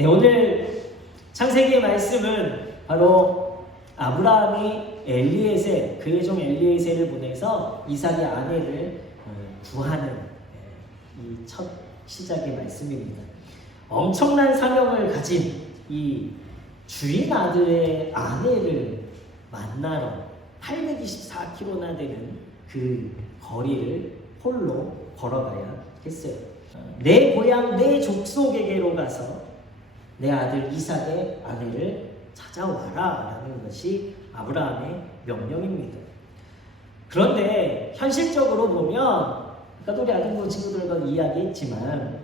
네, 오늘 창세기의 말씀은 바로 아브라함이 엘리에셀, 그의 종 엘리에셀을 보내서 이삭의 아내를 구하는 이 첫 시작의 말씀입니다. 엄청난 사명을 가진 이 주인 아들의 아내를 만나러 824km나 되는 그 거리를 홀로 걸어가야 했어요. 내 고향, 내 족속에게로 가서 내 아들 이삭의 아내를 찾아와라 라는 것이 아브라함의 명령입니다. 그런데 현실적으로 보면 아까도 우리 아들 친구들과 이야기했지만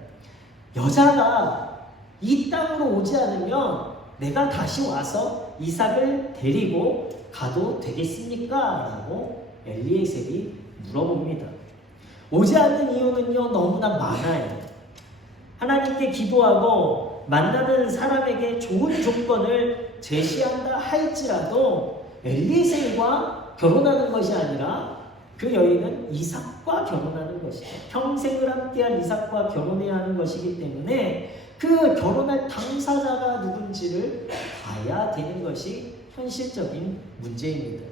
여자가 이 땅으로 오지 않으면 내가 다시 와서 이삭을 데리고 가도 되겠습니까? 라고 엘리에셀이 물어봅니다. 오지 않는 이유는요 너무나 많아요. 하나님께 기도하고 만나는 사람에게 좋은 조건을 제시한다 할지라도 엘리에셀과 결혼하는 것이 아니라 그 여인은 이삭과 결혼하는 것이죠. 평생을 함께할 이삭과 결혼해야 하는 것이기 때문에 그 결혼할 당사자가 누군지를 봐야 되는 것이 현실적인 문제입니다.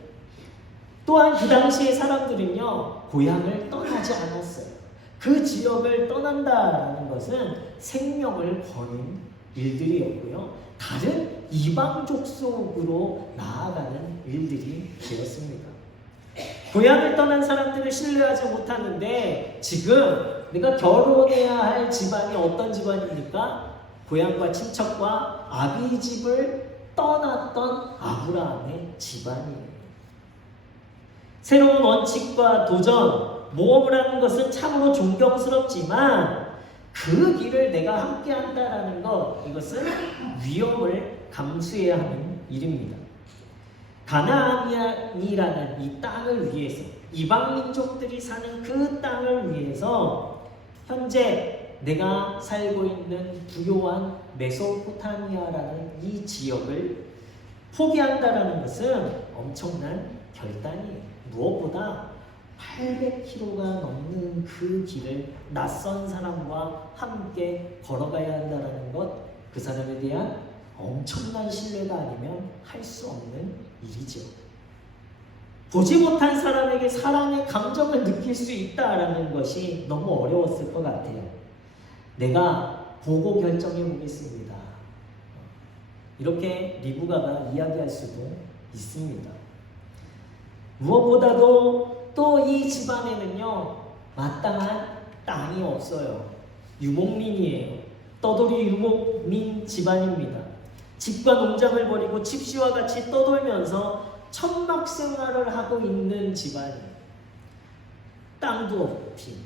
또한 그 당시의 사람들은요 고향을 떠나지 않았어요. 그 지역을 떠난다라는 것은 생명을 거는 일들이었고요. 다른 이방 족속으로 나아가는 일들이 되었습니다. 고향을 떠난 사람들을 신뢰하지 못하는데 지금 내가 결혼해야 할 집안이 어떤 집안입니까? 고향과 친척과 아비 집을 떠났던 아브라함의 집안이에요. 새로운 원칙과 도전, 모험을 하는 것은 참으로 존경스럽지만 그 길을 내가 함께 한다라는 것, 이것은 위험을 감수해야 하는 일입니다. 가나안이라는 이 땅을 위해서, 이방 민족들이 사는 그 땅을 위해서 현재 내가 살고 있는 부요한 메소포타미아라는 이 지역을 포기한다라는 것은 엄청난 결단이에요. 무엇보다 800km가 넘는 그 길을 낯선 사람과 함께 걸어가야 한다는 것, 그 사람에 대한 엄청난 신뢰가 아니면 할 수 없는 일이죠. 보지 못한 사람에게 사랑의 감정을 느낄 수 있다라는 것이 너무 어려웠을 것 같아요. 내가 보고 결정해 보겠습니다. 이렇게 리브가가 이야기할 수도 있습니다. 무엇보다도 또 이 집안에는요 마땅한 땅이 없어요. 유목민이에요. 떠돌이 유목민 집안입니다. 집과 농장을 버리고 집시와 같이 떠돌면서 천막 생활을 하고 있는 집안이에요. 땅도 없이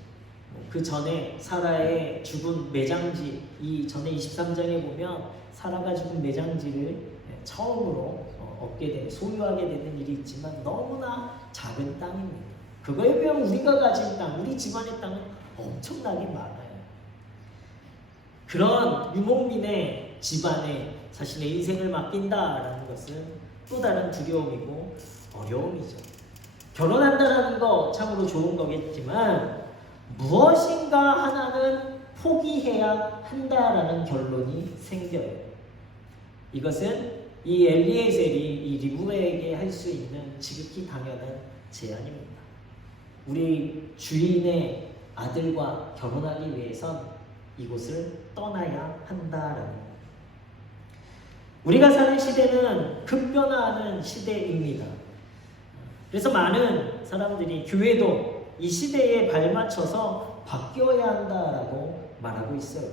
그 전에 사라의 죽은 매장지, 이 전에 23장에 보면 사라가 죽은 매장지를 처음으로 얻게 되는, 소유하게 되는 일이 있지만 너무나 작은 땅입니다. 그거에 비하면 우리가 가진 땅, 우리 집안의 땅은 엄청나게 많아요. 그런 유목민의 집안에 자신의 인생을 맡긴다라는 것은 또 다른 두려움이고 어려움이죠. 결혼한다는 거 참으로 좋은 거겠지만 무엇인가 하나는 포기해야 한다라는 결론이 생겨요. 이것은 이 엘리에셀이 이 리브가에게 할 수 있는 지극히 당연한 제안입니다. 우리 주인의 아들과 결혼하기 위해선 이곳을 떠나야 한다라는 것. 우리가 사는 시대는 급변화하는 시대입니다. 그래서 많은 사람들이 교회도 이 시대에 발맞춰서 바뀌어야 한다라고 말하고 있어요.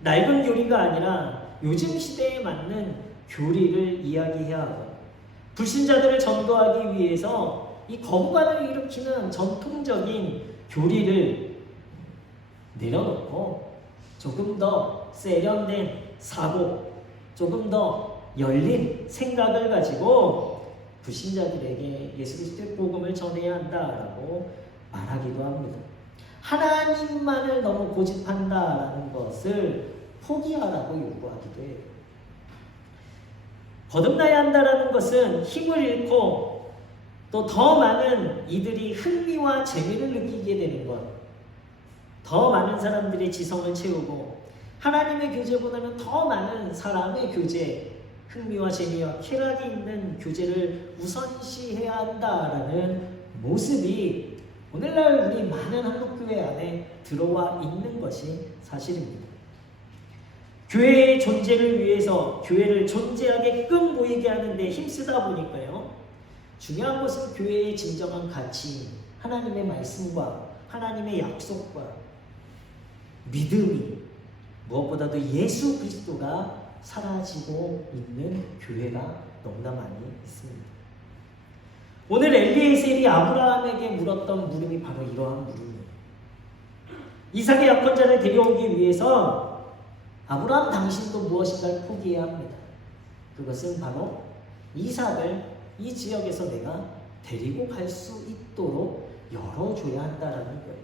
낡은 교리가 아니라 요즘 시대에 맞는 교리를 이야기해야 하고, 불신자들을 전도하기 위해서 이 거부감을 일으키는 전통적인 교리를 내려놓고 조금 더 세련된 사고, 조금 더 열린 생각을 가지고 불신자들에게 예수 그리스도의 복음을 전해야 한다라고 말하기도 합니다. 하나님만을 너무 고집한다라는 것을 포기하라고 요구하기도 해요. 거듭나야 한다라는 것은 힘을 잃고 또 더 많은 이들이 흥미와 재미를 느끼게 되는 것, 더 많은 사람들의 지성을 채우고 하나님의 교제보다는 더 많은 사람의 교제, 흥미와 재미와 쾌락이 있는 교제를 우선시해야 한다라는 모습이 오늘날 우리 많은 한국교회 안에 들어와 있는 것이 사실입니다. 교회의 존재를 위해서 교회를 존재하게끔 보이게 하는데 힘쓰다 보니까요. 중요한 것은 교회의 진정한 가치, 하나님의 말씀과 하나님의 약속과 믿음이 무엇보다도 예수 그리스도가 사라지고 있는 교회가 너무나 많이 있습니다. 오늘 엘리에셀이 아브라함에게 물었던 물음이 바로 이러한 물음이에요. 이삭의 약혼자를 데려오기 위해서 아브라함 당신도 무엇인가를 포기해야 합니다. 그것은 바로 이삭을 이 지역에서 내가 데리고 갈 수 있도록 열어줘야 한다는 거예요.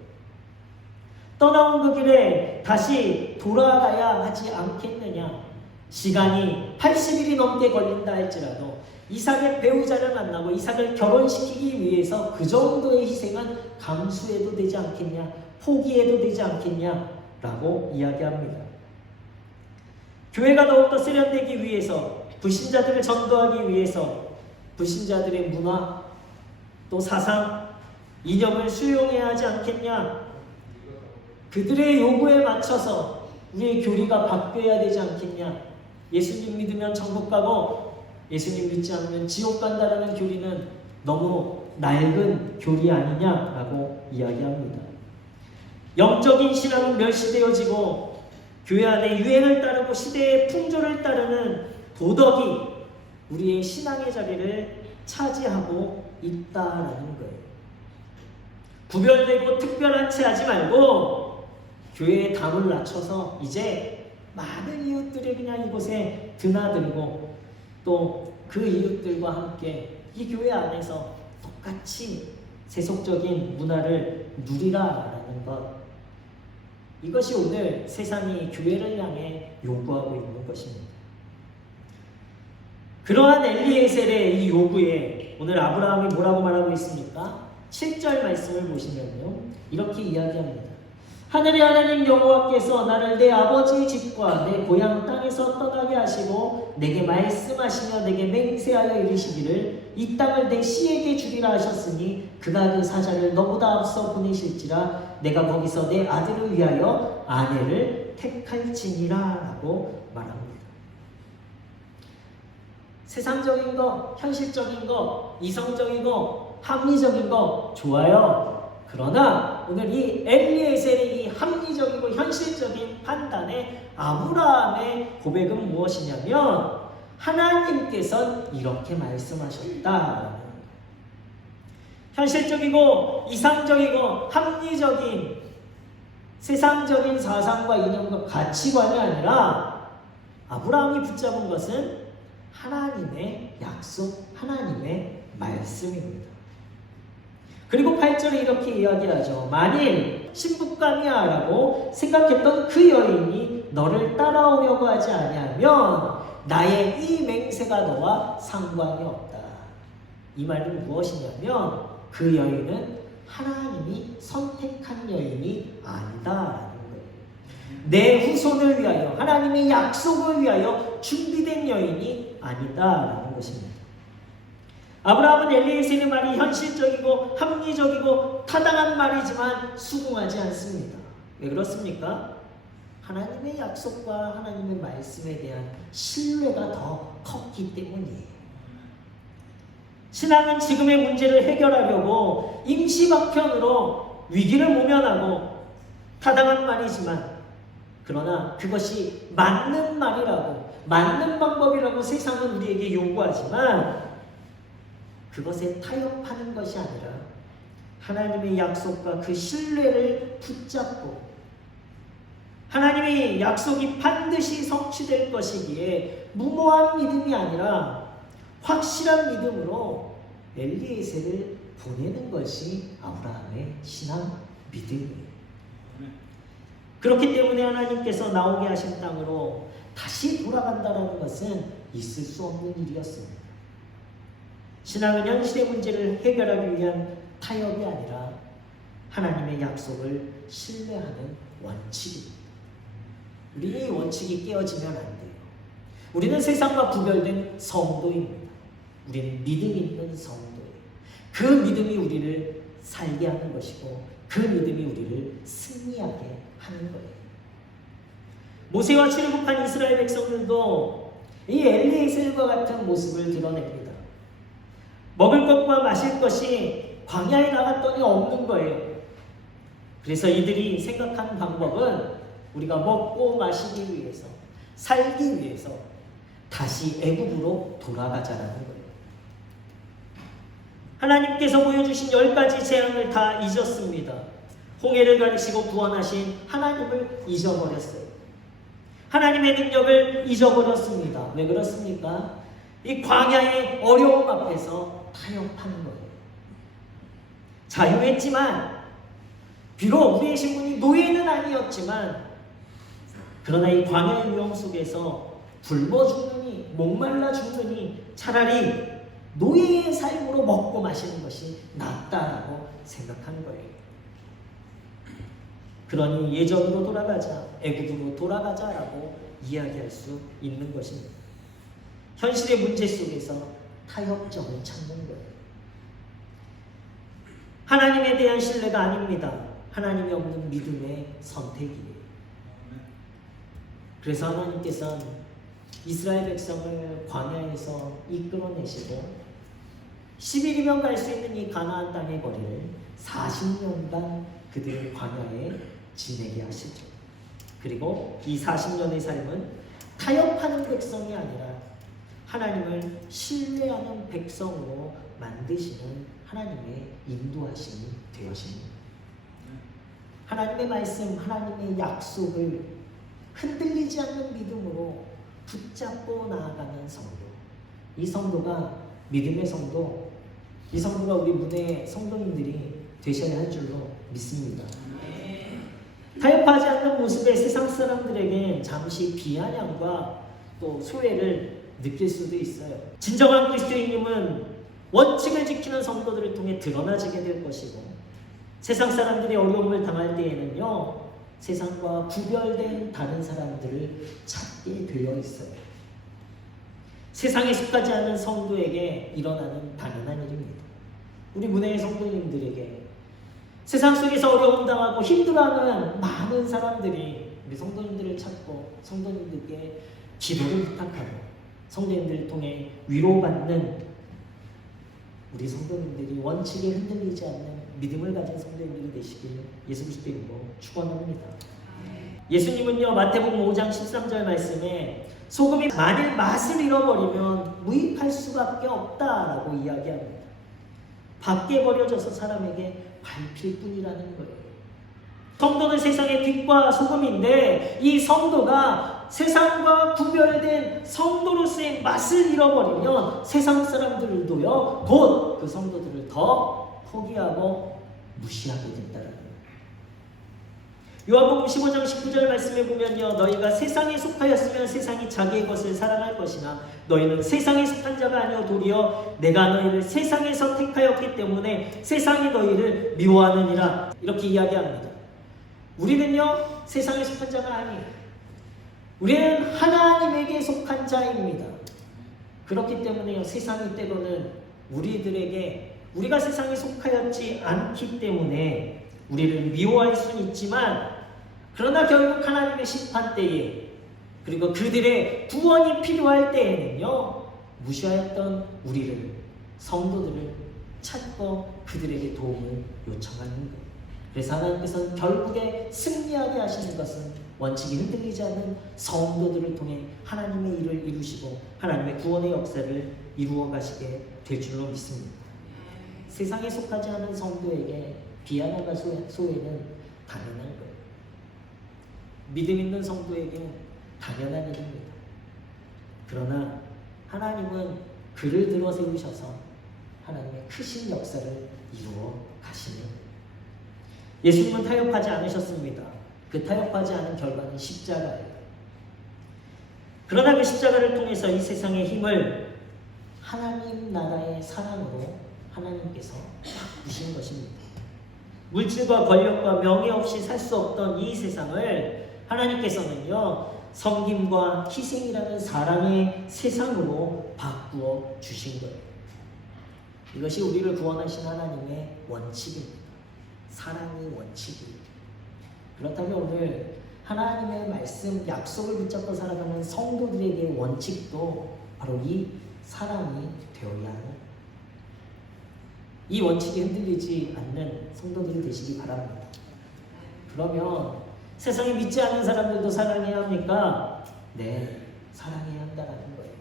떠나온 그 길에 다시 돌아가야 하지 않겠느냐. 시간이 80일이 넘게 걸린다 할지라도 이삭의 배우자를 만나고 이삭을 결혼시키기 위해서 그 정도의 희생은 감수해도 되지 않겠냐, 포기해도 되지 않겠냐라고 이야기합니다. 교회가 더욱더 세련되기 위해서, 불신자들을 전도하기 위해서 불신자들의 문화, 또 사상, 이념을 수용해야 하지 않겠냐, 그들의 요구에 맞춰서 우리의 교리가 바뀌어야 되지 않겠냐, 예수님 믿으면 천국 가고 예수님 믿지 않으면 지옥 간다라는 교리는 너무 낡은 교리 아니냐라고 이야기합니다. 영적인 신앙은 멸시되어지고 교회 안에 유행을 따르고 시대의 풍조를 따르는 도덕이 우리의 신앙의 자리를 차지하고 있다라는 거예요. 구별되고 특별한 채 하지 말고 교회의 담을 낮춰서 이제 많은 이웃들이 그냥 이곳에 드나들고 또 그 이웃들과 함께 이 교회 안에서 똑같이 세속적인 문화를 누리라라는 것, 이것이 오늘 세상이 교회를 향해 요구하고 있는 것입니다. 그러한 엘리에셀의 이 요구에 오늘 아브라함이 뭐라고 말하고 있습니까? 7절 말씀을 보시면요, 이렇게 이야기합니다. 하늘의 하나님 여호와께서 나를 내 아버지 집과 내 고향 땅에서 떠나게 하시고 내게 말씀하시며 내게 맹세하여 이르시기를 이 땅을 내 씨에게 주리라 하셨으니 그가 그 사자를 너보다 앞서 보내실지라 내가 거기서 내 아들을 위하여 아내를 택할지니라 라고 말합니다. 세상적인 거, 현실적인 거, 이성적인 거, 합리적인 거 좋아요. 그러나 오늘 이 엘리에셀의 이 합리적이고 현실적인 판단에 아브라함의 고백은 무엇이냐면 하나님께서 이렇게 말씀하셨다. 현실적이고 이상적이고 합리적인 세상적인 사상과 이념과 가치관이 아니라 아브라함이 붙잡은 것은 하나님의 약속, 하나님의 말씀입니다. 그리고 8절에 이렇게 이야기하죠. 만일 신부감이야 라고 생각했던 그 여인이 너를 따라오려고 하지 아니하면 나의 이 맹세가 너와 상관이 없다. 이 말은 무엇이냐면 그 여인은 하나님이 선택한 여인이 아니다라는 거예요. 내 후손을 위하여, 하나님의 약속을 위하여 준비된 여인이 아니다라는 것입니다. 아브라함은 엘리에셀의 말이 현실적이고 합리적이고 타당한 말이지만 수긍하지 않습니다. 왜 그렇습니까? 하나님의 약속과 하나님의 말씀에 대한 신뢰가 더 컸기 때문이에요. 신앙은 지금의 문제를 해결하려고 임시방편으로 위기를 모면하고 타당한 말이지만, 그러나 그것이 맞는 말이라고, 맞는 방법이라고 세상은 우리에게 요구하지만 그것에 타협하는 것이 아니라 하나님의 약속과 그 신뢰를 붙잡고 하나님의 약속이 반드시 성취될 것이기에 무모한 믿음이 아니라 확실한 믿음으로 엘리에셀을 보내는 것이 아브라함의 신앙 믿음이에요. 그렇기 때문에 하나님께서 나오게 하신 땅으로 다시 돌아간다는 것은 있을 수 없는 일이었습니다. 신앙은 현실의 문제를 해결하기 위한 타협이 아니라 하나님의 약속을 신뢰하는 원칙입니다. 우리 이 원칙이 깨어지면 안 돼요. 우리는 세상과 구별된 성도입니다. 우리는 믿음 있는 성도예요. 그 믿음이 우리를 살게 하는 것이고 그 믿음이 우리를 승리하게 하는 거예요. 모세와 출애굽한 이스라엘 백성들도 이 엘리에셀과 같은 모습을 드러냅니다. 먹을 것과 마실 것이 광야에 나갔더니 없는 거예요. 그래서 이들이 생각한 방법은 우리가 먹고 마시기 위해서, 살기 위해서 다시 애굽으로 돌아가자라는 거예요. 하나님께서 보여주신 10가지 재앙을 다 잊었습니다. 홍해를 가르시고 구원하신 하나님을 잊어버렸어요. 하나님의 능력을 잊어버렸습니다. 왜 그렇습니까? 이 광야의 어려움 앞에서 타협하는 거예요. 자유했지만, 비록 우리의 신분이 노예는 아니었지만, 그러나 이 광야의 위험 속에서 굶어 죽느니, 목말라 죽느니 차라리 노예의 삶으로 먹고 마시는 것이 낫다라고 생각하는 거예요. 그러니 예전으로 돌아가자, 애굽으로 돌아가자라고 이야기할 수 있는 것입니다. 현실의 문제 속에서 타협점을 찾는 거예요. 하나님에 대한 신뢰가 아닙니다. 하나님이 없는 믿음의 선택이에요. 그래서 하나님께서는 이스라엘 백성을 광야에서 이끌어내시고 10일이면 갈 수 있는 이 가나안 땅의 거리를 40년간 그들의 광야에 지내게 하시죠. 그리고 이 40년의 삶은 타협하는 백성이 아니라 하나님을 신뢰하는 백성으로 만드시는 하나님의 인도하심이 되어집니다. 하나님의 말씀, 하나님의 약속을 흔들리지 않는 믿음으로 붙잡고 나아가는 성도. 이 성도가 믿음의 성도, 이 성도가 우리 문의 성도님들이 되셔야 할 줄로 믿습니다. 타협하지 않는 모습의 세상 사람들에게 잠시 비아냥과 또 소외를 느낄 수도 있어요. 진정한 그리스도인님은 원칙을 지키는 성도들을 통해 드러나지게 될 것이고, 세상 사람들이 어려움을 당할 때에는요, 세상과 구별된 다른 사람들을 찾게 되어 있어요. 세상에 속하지 않은 성도에게 일어나는 당연한 일입니다. 우리 문혜의 성도님들에게 세상 속에서 어려움 당하고 힘들어하는 많은 사람들이 우리 성도님들을 찾고 성도님들께 기도를 부탁하고 성도님들을 통해 위로받는 우리 성도님들이 원칙에 흔들리지 않는 믿음을 가진 성도님들이 되시길 예수 그리스도 이름으로 축원합니다. 예수님은요, 마태복음 5장 13절 말씀에 소금이 만일 맛을 잃어버리면 무익할 수밖에 없다라고 이야기합니다. 밖에 버려져서 사람에게 밟힐 뿐이라는 거예요. 성도는 세상의 빛과 소금인데 이 성도가 세상과 구별된 성도로서의 맛을 잃어버리면 세상 사람들도요, 곧 그 성도들을 더 포기하고 무시하게 된다는 거예요. 요한복음 15장 19절 말씀에 보면요, 너희가 세상에 속하였으면 세상이 자기의 것을 사랑할 것이나 너희는 세상에 속한 자가 아니요 도리어 내가 너희를 세상에서 택하였기 때문에 세상이 너희를 미워하느니라, 이렇게 이야기합니다. 우리는요, 세상에 속한 자가 아니에요. 우리는 하나님에게 속한 자입니다. 그렇기 때문에요, 세상이 때로는 우리가 세상에 속하였지 않기 때문에 우리를 미워할 수는 있지만, 그러나 결국 하나님의 심판 때에 그리고 그들의 구원이 필요할 때에는요, 무시하였던 우리를, 성도들을 찾고 그들에게 도움을 요청하는 거예요. 그래서 하나님께서는 결국에 승리하게 하시는 것은 원칙이 흔들리지 않는 성도들을 통해 하나님의 일을 이루시고 하나님의 구원의 역사를 이루어 가시게 될 줄로 믿습니다. 세상에 속하지 않은 성도에게 비아냥과 소외는 당연한 거예요. 믿음 있는 성도에게는 당연한 일입니다. 그러나 하나님은 그를 들어 세우셔서 하나님의 크신 역사를 이루어 가시는 거예요. 예수님은 타협하지 않으셨습니다. 그 타협하지 않은 결과는 십자가예요. 그러나 그 십자가를 통해서 이 세상의 힘을 하나님 나라의 사랑으로 하나님께서 바꾸신 것입니다. 물질과 권력과 명예 없이 살 수 없던 이 세상을 하나님께서는요, 섬김과 희생이라는 사랑의 세상으로 바꾸어 주신 거예요. 이것이 우리를 구원하신 하나님의 원칙입니다. 사랑의 원칙이에요. 그렇다면 오늘 하나님의 말씀, 약속을 붙잡고 살아가는 성도들에게 원칙도 바로 이 사랑이 되어야 하는, 이 원칙에 흔들리지 않는 성도들이 되시기 바랍니다. 그러면 세상에 믿지 않는 사람들도 사랑해야 합니까? 네, 사랑해야 한다는 거예요.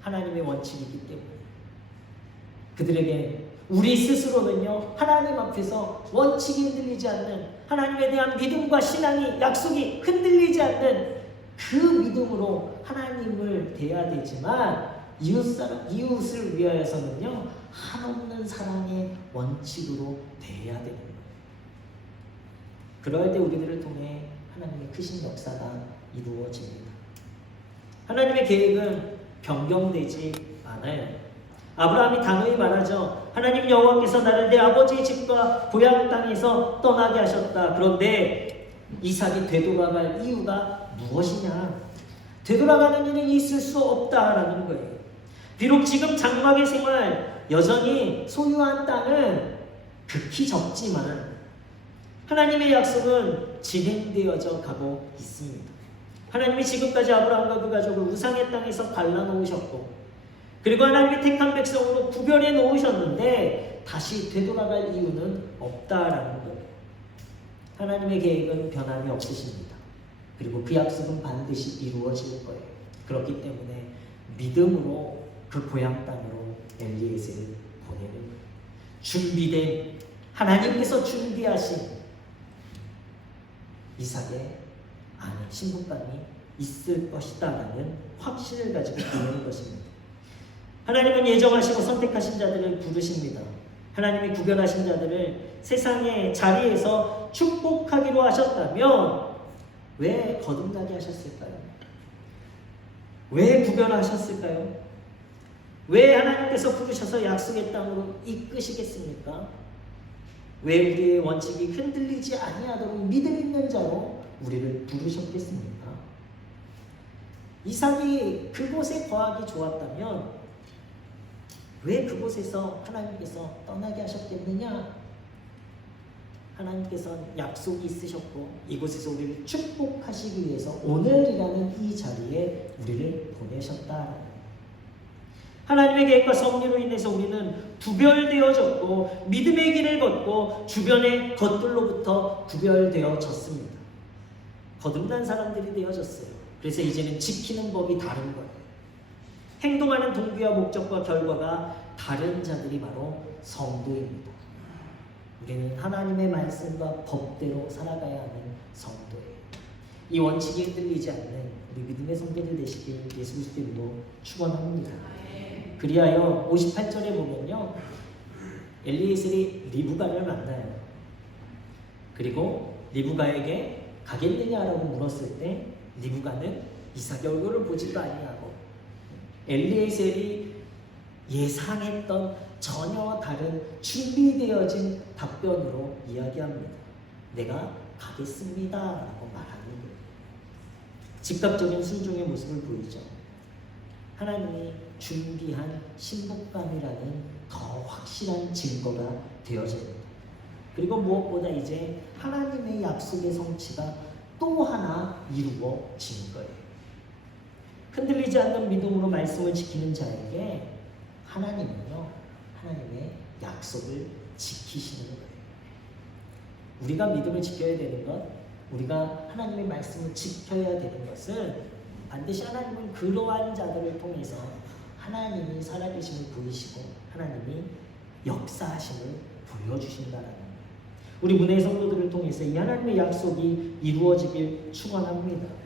하나님의 원칙이기 때문에. 그들에게 우리 스스로는요, 하나님 앞에서 원칙이 흔들리지 않는, 하나님에 대한 믿음과 신앙이, 약속이 흔들리지 않는 그 믿음으로 하나님을 대해야 되지만, 이웃을 위하여서는요, 한없는 사랑의 원칙으로 대해야 되는 거예요. 그럴 때 우리들을 통해 하나님의 크신 역사가 이루어집니다. 하나님의 계획은 변경되지 않아요. 아브라함이 단호히 말하죠. 하나님 여호와께서 나를 내 아버지의 집과 고향 땅에서 떠나게 하셨다. 그런데 이삭이 되돌아갈 이유가 무엇이냐? 되돌아가는 일은 있을 수 없다라는 거예요. 비록 지금 장막의 생활, 여전히 소유한 땅은 극히 적지만 하나님의 약속은 진행되어져 가고 있습니다. 하나님이 지금까지 아브라함과 그 가족을 우상의 땅에서 갈라놓으셨고, 그리고 하나님이 택한 백성으로 구별해 놓으셨는데 다시 되돌아갈 이유는 없다라는 거예요. 하나님의 계획은 변함이 없으십니다. 그리고 그 약속은 반드시 이루어질 거예요. 그렇기 때문에 믿음으로 그 고향 땅으로 엘리에셀을 보내는 거예요. 준비된, 하나님께서 준비하신 이삭의 아내, 신부감이 있을 것이다라는 확신을 가지고 보내는 것입니다. 하나님은 예정하시고 선택하신 자들을 부르십니다. 하나님이 구별하신 자들을 세상의 자리에서 축복하기로 하셨다면 왜 거듭나게 하셨을까요? 왜 구별하셨을까요? 왜 하나님께서 부르셔서 약속의 땅으로 이끄시겠습니까? 왜 우리의 원칙이 흔들리지 아니하도록 믿음 있는 자로 우리를 부르셨겠습니까? 이삭이 그곳에 거하기 좋았다면 왜 그곳에서 하나님께서 떠나게 하셨겠느냐? 하나님께서는 약속이 있으셨고 이곳에서 우리를 축복하시기 위해서 오늘이라는 이 자리에 우리를 보내셨다. 하나님의 계획과 섭리로 인해서 우리는 구별되어졌고 믿음의 길을 걷고 주변의 것들로부터 구별되어졌습니다. 거듭난 사람들이 되어졌어요. 그래서 이제는 지키는 법이 다른 거예요. 행동하는 동기와 목적과 결과가 다른 자들이 바로 성도입니다. 우리는 하나님의 말씀과 법대로 살아가야 하는 성도예요. 이 원칙이 흔들리지 않는 우리 믿음의 성도들 되시길 예수 그리스도로 축원합니다. 그리하여 58절에 보면요, 엘리에셀이 리브가를 만나요. 그리고 리브가에게 가겠느냐라고 물었을 때 리브가는 이삭의 얼굴을 보지도 아니하고 엘리에셀이 예상했던 전혀 다른 준비되어진 답변으로 이야기합니다. 내가 가겠습니다 라고 말하는 거예요. 즉각적인 순종의 모습을 보이죠. 하나님이 준비한 신복감이라는 더 확실한 증거가 되어집니다. 그리고 무엇보다 이제 하나님의 약속의 성취가 또 하나 이루어진 거예요. 흔들리지 않는 믿음으로 말씀을 지키는 자에게 하나님은요, 하나님의 약속을 지키시는 거예요. 우리가 믿음을 지켜야 되는 것, 우리가 하나님의 말씀을 지켜야 되는 것은 반드시 하나님은 그러한 자들을 통해서 하나님이 살아계심을 보이시고 하나님이 역사하심을 보여주신다라는 거예요. 우리 문의 성도들을 통해서 이 하나님의 약속이 이루어지길 축원합니다.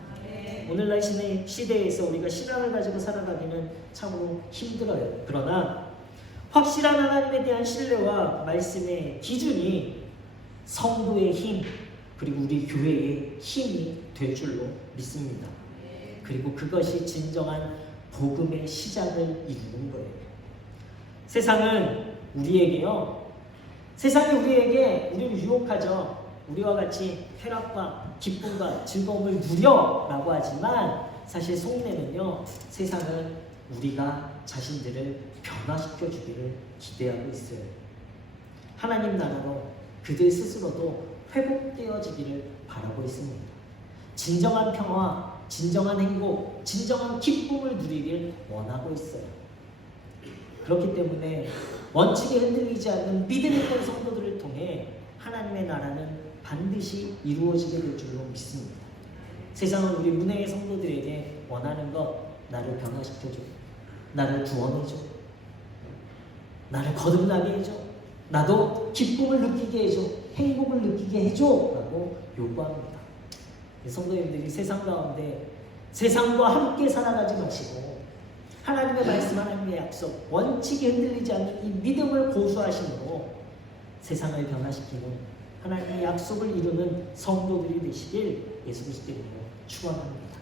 오늘날 시대에서 우리가 신앙을 가지고 살아가기는 참으로 힘들어요. 그러나 확실한 하나님에 대한 신뢰와 말씀의 기준이 성도의 힘, 그리고 우리 교회의 힘이 될 줄로 믿습니다. 그리고 그것이 진정한 복음의 시작을 이루는 거예요. 세상이 우리에게 우리를 유혹하죠. 우리와 같이 쾌락과 기쁨과 즐거움을 누려라고 하지만 사실 속내는요, 세상은 우리가 자신들을 변화시켜 주기를 기대하고 있어요. 하나님 나라로 그들 스스로도 회복되어지기를 바라고 있습니다. 진정한 평화, 진정한 행복, 진정한 기쁨을 누리길 원하고 있어요. 그렇기 때문에 원칙에 흔들리지 않는 믿음 있는 성도들을 통해 하나님의 나라는 반드시 이루어지게 될 줄로 믿습니다. 세상은 우리 문외의 성도들에게 원하는 것, 나를 변화시켜줘, 나를 구원해줘, 나를 거듭나게 해줘, 나도 기쁨을 느끼게 해줘, 행복을 느끼게 해줘 라고 요구합니다. 성도님들이 세상 가운데 세상과 함께 살아가지 마시고 하나님의 말씀, 하나님의 약속, 원칙에 흔들리지 않는 이 믿음을 고수하심으로 세상을 변화시키는 하나님의 약속을 이루는 성도들이 되시길 예수 그리스도 이름으로 축원합니다.